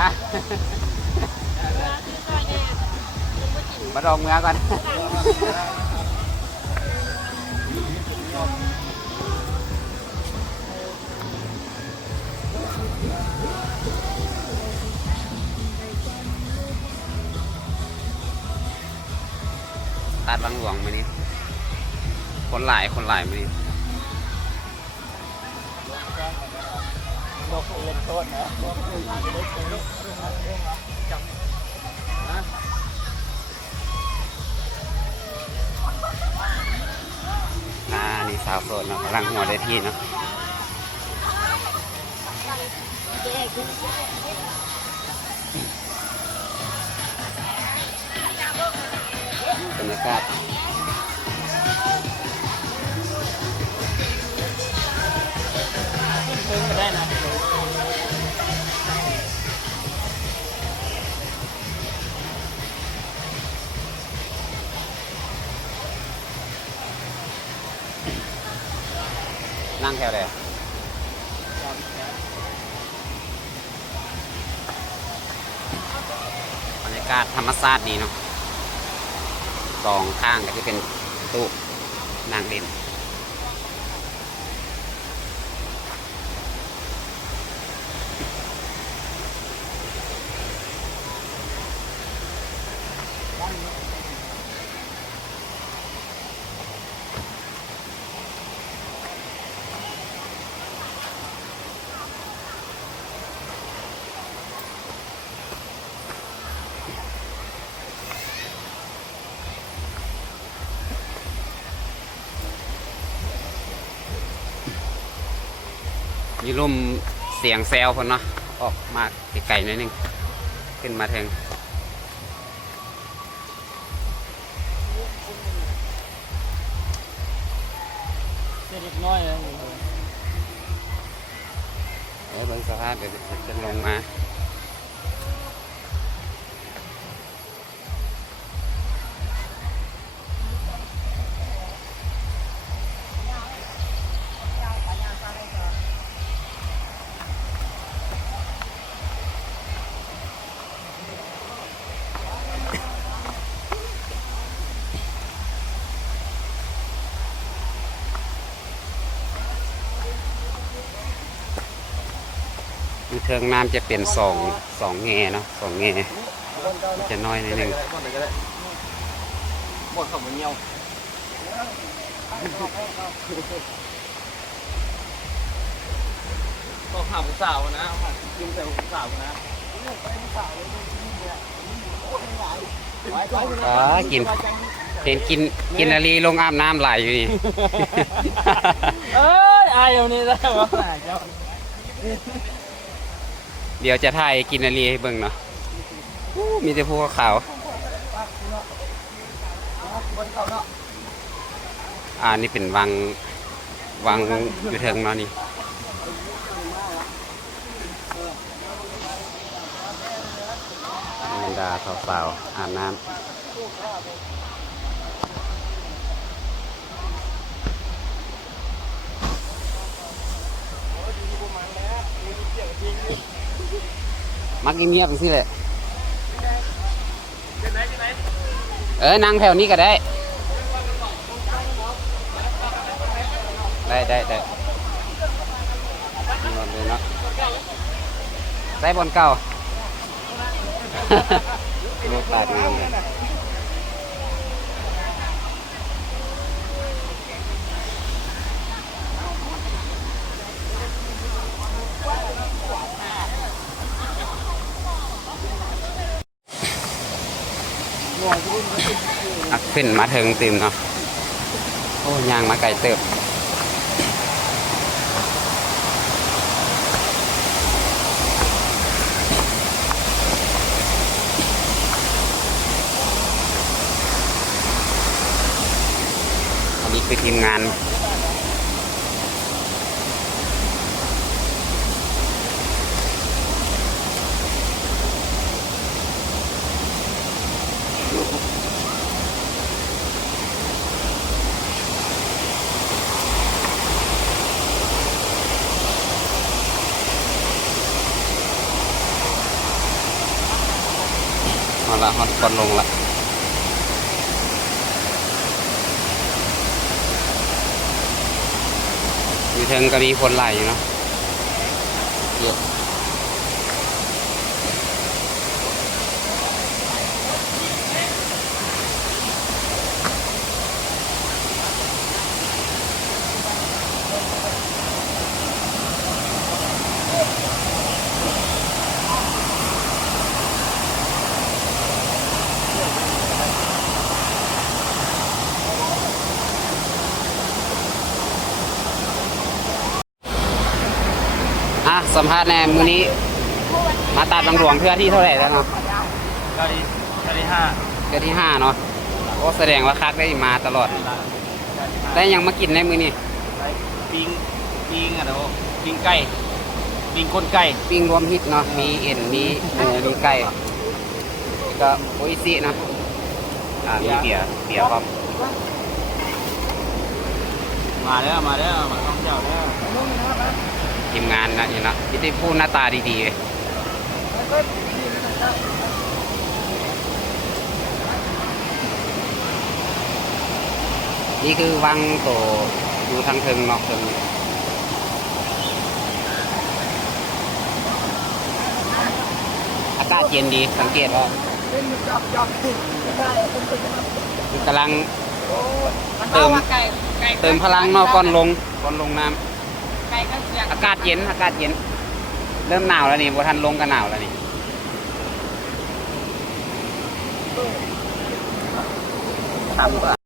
ะมาดองเมือก่อนตาดบางหลวงมานี่คนหลายมานี่เล่นโต๊ะนะนี่สาวโสดเนาะกำลังหัวได้ที่เนาะบรรยากาศซึ่งก็ได้นะนั่งแถวใดบรรยากาศธรรมชาติดีเนาะสองข้างก็จะเป็นตู้นั่งเล่นมีลมเสียงแซวคนเนาะออกมาไกลๆหน่อยนึงขึ้นมาแทงเล็กน้อยเลยบางสภาพเดี๋ยวจะลงมาเทิงน้ำจะเป็นสองแง่เนาะสองแง่จะน้อยนิดนึงหมดของมันเงี้ยวก็หาผู้สาวนะกินแต่ผู้สาวนะกินเห็นกินอะไรลงอาบน้ำไหลอยู่นี่เอ้ยอายเอานี่ได้ไหมเดี๋ยวจะถ่ายกินอะไรให้เบิ่งเนาะมีแต่พวกขาวนี่เป็นวังอยู่เทิงเนาะนี่บรรดาสาวๆอาบน้ำมักเงียบๆสิแหละนั่งแถวนี้ก็ได้นอนเลยเนาะได้บอลเก่าโลกาดงามเลยขึ้นมาเทิงตื่มเนาะโอ้ยางมาไกลเติบอันนี้คือทีมงาน เอาละฮอตก่อนลงละอยู่เทิงก็มีคนไหลอยู่เนาะเยอะสัมภาษณ์แนมมื้อนี้มาตัดบางหลวงเพื่อที่เท่าไหร่แล้วเนาะ ก็ที่ห้า เพื่อที่5เนาะก็แสดงว่าคักได้มาตลอดได้ยังมากินในมื้อนี้ ไปปิ้งอ่ะเดี๋ยวปิ้งไก่ปิ้งก้นไก่ ปิ้งรวมฮิตเนาะมีเอ็นมีหมูมีไก่ก็โออิซิเนาะมีเบียร์ครับ มาแล้วมาท่องเที่ยวแล้ว ทีมงานนะนี่นะที่ได้พูดหน้าตาดีๆเลยนี่คือวังโตอยู่ทางเทิงเนาะเทิงอากาศเย็นดีสังเกตว่ากำลังเติมพลังเนาะก่อนลงน้ำอากาศเย็นเริ่มหนาวแล้วนี่บัวทันลงก็หนาวแล้วนี่ทำกว่า